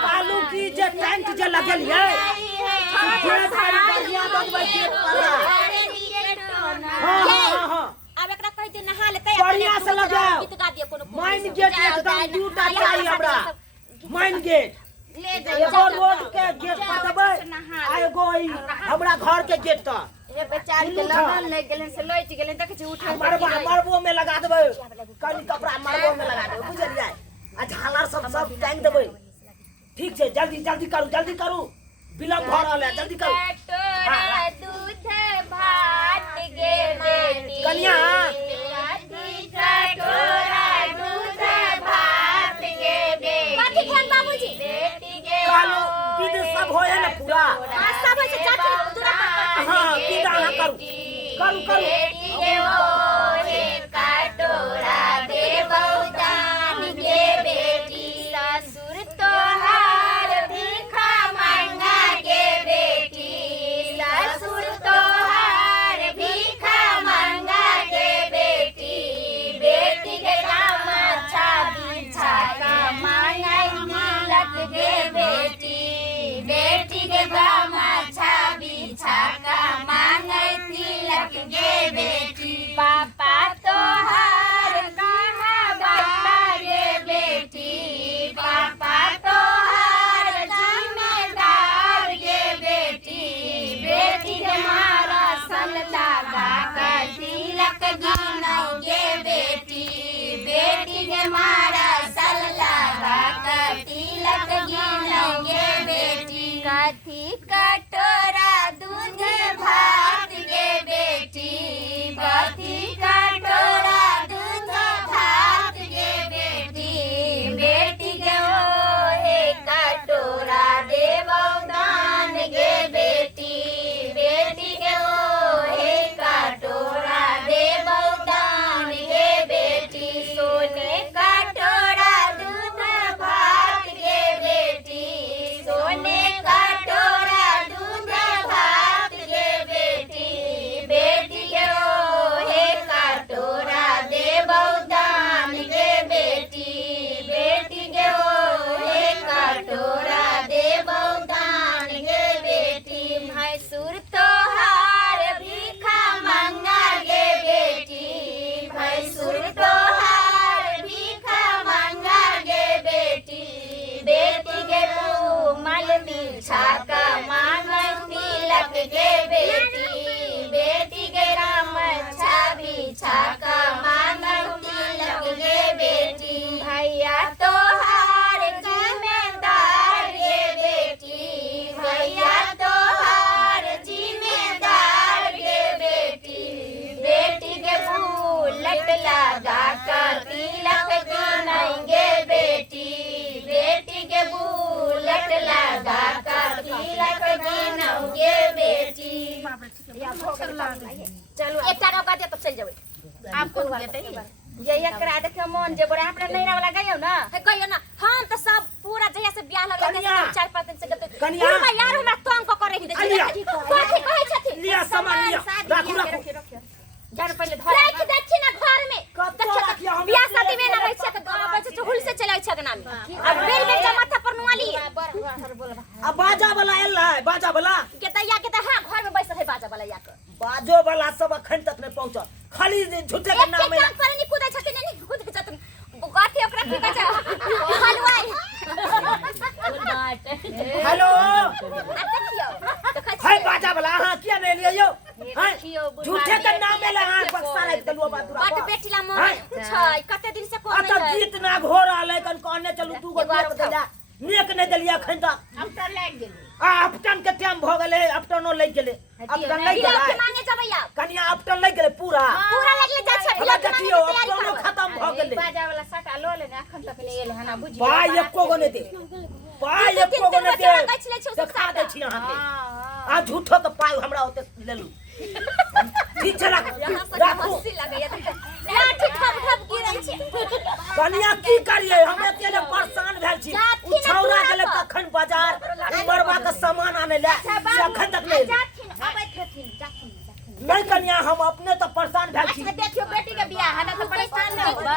tank जे लगल है अब एकरा कह दे नहा लेते बढ़िया से लगाओ माइन गेट एकदम ड्यूटा चाहिए हमरा माइन गेट ले एगो रोड के गेट पर देबै आ एगो हमरा घर के गेट त ए बेचारी के लगन ले गेलन से लइट गेलन देख छी उठे मरबो में लगा देबै कनी कपड़ा मरबो में लगा देबै बुझलियै आ झालर सब टांग देबै ठीक छै जल्दी करू विलंब भ रहल है जल्दी करू कटोरा दूध भात गे बेटी कन्या कटोरा दूध भात गे बेटी कथि खान बाबूजी बेटी के कालो विध सब होय ना पूरा हां सब होय छै चाची दूरा पर हां विदा ना करू बेटी के मोहे कटोरा दे बहुदान गे बेटी ससुर तोहार भिखा मांगा गे बेटी ससुर तोहार भिखा मांगा गे बेटी बेटी के नाम अच्छा बिछा का मांगा मिलक गे बेटी बेटी के नाम अच्छा बिछा का मांगा तिलक गे बेटी पापा तोहार कहाँ बाबा गे बेटी पापा तोहार जिम्मेदार गे बेटी बेटी के मारा सन लगा कर तिलक गिनौ गे बेटी बेटी के मारा सन लगा कर तिलक गिनौ गे बेटी कथी कटोरा दूध भात गे बेटी कथी का हाथ लगा कर तिलक गिनौगे बेटी चलो एक टाका का दे तब चल जावे आप कौन लेते ये एकरा देखियो मन जे बड़ा अपना नैरा वाला गयो ना कहियो ना हम त सब पूरा जहिया से बियाह लगले 4-5 दिन से कनिया यार हमरा तंग क करे दे कथि कहै छथि लिया सामान लिया राखू जान पहले राख देखि ना घर में बियाह शादी में ना रहै छै त बच्चा चुहुल से चलै छै गना में अब बेल बेल के माथा पर नुआली अब बाजा वाला एला बाजा वाला के तैया के त हां घर में बैसल है बाजा वाला या के बाजो वाला सब अखन तक नहीं पहुंचल खाली झूठे के नाम में काम करे नहीं कूदै छथिन नहीं कूदै छथिन गाठी ओकरा की कहै छै हलवाई हेलो देखियो देखै है बाजा वाला हां किया नहीं लियो यो झूठे के नाम में हां बक्सा रख देलुआ बादुरा बट बेटीला मन छै कते दिन से कोन अब गीत ना घोर आले कन कहने चलू तू गो नेक देला नेक नहीं देलिया अखन तक हम त लाग गेल अपटन के टाइम भ गेले अपटनो लग गेले अपटन लग गेले के मांगे जबैया कनिया अपटन लग गेले पूरा लगले जा छै अब देखियो अपटनो खत्म भ गेले बाजा वाला सटा लो ले अखन तक ले एल हना बुझियो भाई एको गो नहीं दे भाई एको गो नहीं दे देखा दे छी अहाँ के आ झूठो तो पाई हमरा ओते लेलू ठीक छै राखू हंसी लगैया लाठी ठप ठप गिरै छै कनिया की करिए हम एते परेशान भेल छी छौरा गेले कखन बाजार उमरवा के सामान आने ले से अखन तक नहीं अबैत हथिन जाथिन नहीं कनिया हम अपने तो परेशान भेल छी देखियो बेटी के बियाह है ना तो परेशान नहीं होबा